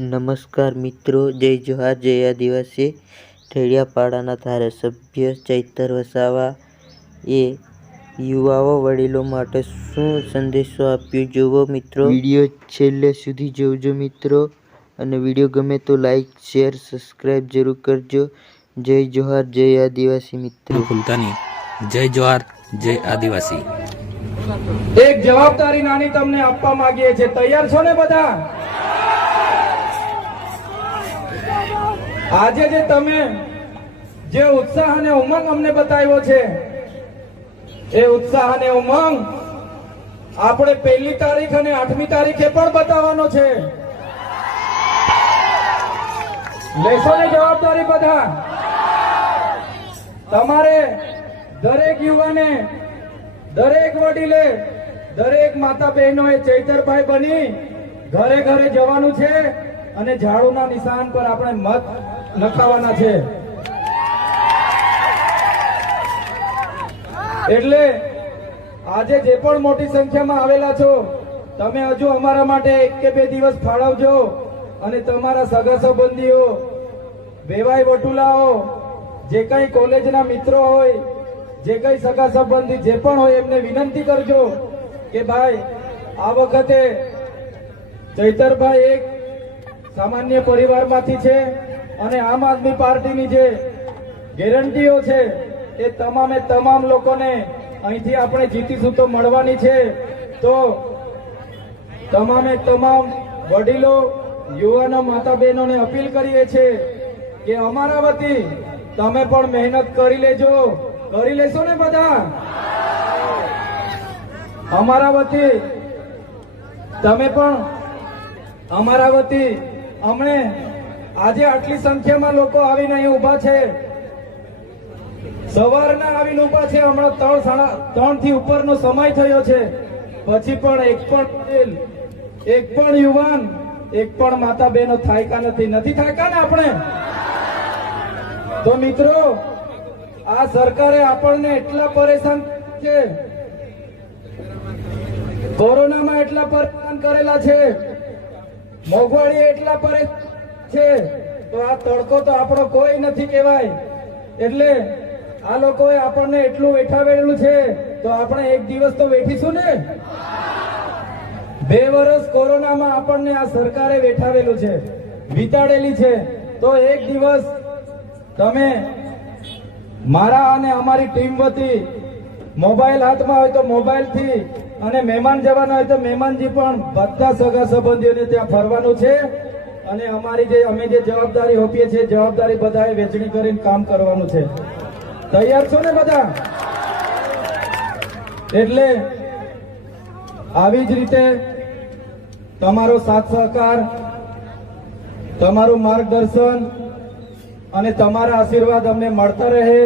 નમસ્કાર મિત્રો, જય જોહાર, જય આદિવાસી। ઠેડિયાપાડાના ધારાસભ્ય ચૈતર વસાવા એ યુવાઓ વડીલો માટે શું સંદેશો આપ્યો જુઓ મિત્રો। વિડીયો છેલ્લે સુધી જોજો મિત્રો, અને વિડીયો ગમે તો લાઈક, શેર, સબસ્ક્રાઈબ જરૂર કરજો। જય જોહાર, જય આદિવાસી મિત્રો। ભૂલતા નહીં। જય જોહાર, જય આદિવાસી। એક જવાબદારી નાની તમને આપવા માંગીએ છીએ, તૈયાર છો ને બધા? આજે જે તમે જે ઉત્સાહ અને ઉમંગ અમને બતાવ્યો છે, એ ઉત્સાહ અને ઉમંગ આપણે 1લી તારીખ અને 8મી તારીખે પણ બતાવવાનો છે। લેશો ને જવાબદારી બધા? તમારે દરેક યુવાને, દરેક વડીલે, દરેક માતા બહેનોએ ચૈતરભાઈ બની ઘરે ઘરે જવાનું છે અને ઝાડુના નિશાન પર આપણે મત લખાવવાના છે। એટલે આજે જે પણ મોટી સંખ્યામાં આવેલા છો, તમે હજુ અમારા માટે 1 કે 2 દિવસ ફાળવજો અને તમારા સગા સંબંધીઓ, વેવાઈ વટુલાઓ, જે કઈ કોલેજના મિત્રો હોય, જે કઈ સગા સંબંધી જે પણ હોય, એમને વિનંતી કરજો કે ભાઈ આ વખતે ચૈતરભાઈ એક સામાન્ય પરિવારમાંથી છે અને આમ આદમી પાર્ટીની જે ગેરંટીઓ છે એ તમામે તમામ લોકોને અહીંથી આપણે જીતીશું તો મળવાની છે। તો તમામે તમામ વડીલો, યુવાનો, માતા બહેનોને અપીલ કરીએ છીએ કે અમારા વતી તમે પણ મહેનત કરી લેજો। કરી લેશો ને બધા? અમારા વતી તમે પણ અમારા વતી અમને આજે આટલી સંખ્યામાં લોકો આવીને અહીં ઉભા છે, સવારના આવીને ઉભા છે, હમણાં 3 થી ઉપરનો સમય થયો છે, પછી પણ એક પણ યુવાન, એક પણ માતા બહેનો થાયકા નથી થાયકા ને આપણે? તો મિત્રો, આ સરકારે આપણને એટલા પરેશાન છે, કોરોનામાં એટલા પરેશાન કરેલા છે, મોંઘવારી એટલા પરેશાન છે, તો આ તડકો તો આપણો કોઈ નથી કહેવાય। એટલે આ લોકોએ આપણને એટલું વેઠાવેલું છે, તો આપણે એક દિવસ તો વેઠીશું ને? 2 વર્ષ કોરોનામાં આપણને આ સરકારે વેઠાવેલું છે, વિતાડેલી છે, તો એક દિવસ તમે મારા અને અમારી ટીમ વતી મોબાઈલ હાથમાં હોય તો મોબાઈલથી, અને મહેમાન જવાના હોય તો મહેમાનજી પણ બધા સગા સંબંધીઓને ત્યાં ફરવાનું છે, અને અમે જે જવાબદારી હોપીએ છીએ, જવાબદારી બધાએ વહેંચણી કરીને કામ કરવાનું છે। તૈયાર છો ને બધા? એટલે આવી જ રીતે તમારો સાથ સહકાર, તમારું માર્ગદર્શન અને તમારા આશીર્વાદ અમને મળતા રહે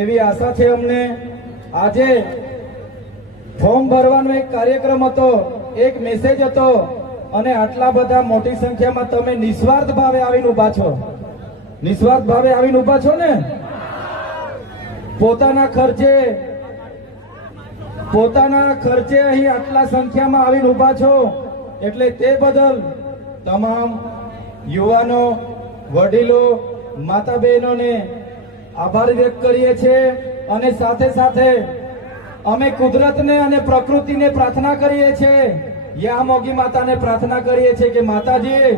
એવી આશા છે અમને। આજે ફોર્મ ભરવાનો એક કાર્યક્રમ હતો, એક મેસેજ હતો, અને આટલા બધા મોટી સંખ્યામાં તમે નિસ્વાર્થ ભાવે આવીને ઉભા છો। નિસ્વાર્થ ભાવે આવીને ઉભા છો ને? પોતાના ખર્ચે અહીં આટલા સંખ્યામાં આવીને ઉભા છો, એટલે તે બદલ તમામ યુવાનો, વડીલો, માતા બહેનોને આભાર વ્યક્ત કરીએ છીએ। અને સાથે સાથે અમે કુદરતને અને પ્રકૃતિને પ્રાર્થના કરીએ છીએ, યા મોગી માતાને પ્રાર્થના કરીએ છીએ કે માતાજી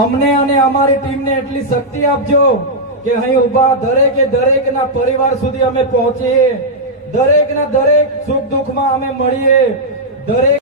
અમને અને અમારી ટીમને એટલી શક્તિ આપજો કે અહીં ઉભા દરેકના પરિવાર સુધી અમે પહોંચીએ, દરેકના દરેક સુખ દુઃખમાં અમે મળીએ, દરેક